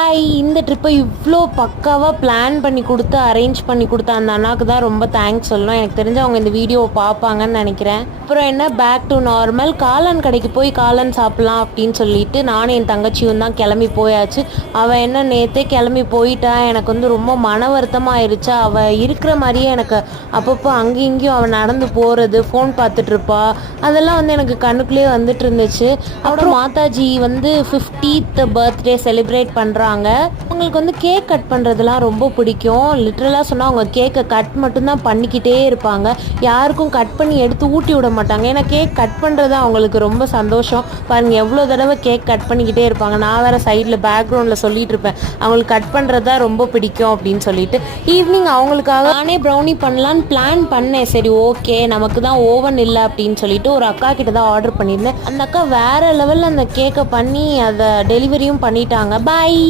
Hi இந்த ட்ரிப்பை இவ்வளோ பக்காவாக பிளான் பண்ணி கொடுத்து அரேஞ்ச் பண்ணி கொடுத்த அந்த அண்ணாக்கு தான் ரொம்ப தேங்க்ஸ் சொல்லணும். எனக்கு தெரிஞ்சு அவங்க இந்த வீடியோவை பார்ப்பாங்கன்னு நினைக்கிறேன். அப்புறம் என்ன பேக் டு நார்மல் காளான் கடைக்கு போய் காளான் சாப்பிட்லாம் அப்படின்னு சொல்லிட்டு நானும் என் தங்கச்சியும் தான் கிளம்பி போயாச்சு. அவள் என்ன நேற்றே கிளம்பி போயிட்டா. எனக்கு வந்து ரொம்ப மன ஆயிடுச்சு அவள் இருக்கிற மாதிரியே எனக்கு அப்பப்போ அங்கேயும் இங்கேயும் அவள் நடந்து போகிறது ஃபோன் பார்த்துட்டு இருப்பா. அதெல்லாம் வந்து எனக்கு கண்ணுக்குள்ளேயே வந்துட்டு இருந்துச்சு. அப்புறம் மாதாஜி வந்து ஃபிஃப்டீத் பர்த்டே செலிப்ரேட் இருக்காங்க அவங்களுக்கு வந்து கேக் கட் பண்ணுறதுலாம் ரொம்ப பிடிக்கும். லிட்ரலாக சொன்னால் அவங்க கேக்கை கட் மட்டும்தான் பண்ணிக்கிட்டே இருப்பாங்க. யாருக்கும் கட் பண்ணி எடுத்து ஊட்டி விட மாட்டாங்க. ஏன்னா கேக் கட் பண்ணுறது அவங்களுக்கு ரொம்ப சந்தோஷம். பாருங்க எவ்வளோ தடவை கேக் கட் பண்ணிக்கிட்டே இருப்பாங்க. நான் வேறு சைடில் பேக்ரவுண்டில் சொல்லிட்டு இருப்பேன். அவங்களுக்கு கட் பண்ணுறது தான் ரொம்ப பிடிக்கும் அப்படின்னு சொல்லிட்டு. ஈவினிங் அவங்களுக்காக நானே ப்ரௌனி பண்ணலான்னு பிளான் பண்ணேன். சரி ஓகே நமக்கு தான் ஓவன் இல்லை அப்படின்னு சொல்லிட்டு ஒரு அக்கா கிட்ட தான் ஆர்டர் பண்ணியிருந்தேன். அந்த அக்கா வேறு லெவலில் அந்த கேக்கை பண்ணி அதை டெலிவரியும் பண்ணிட்டாங்க. பாய்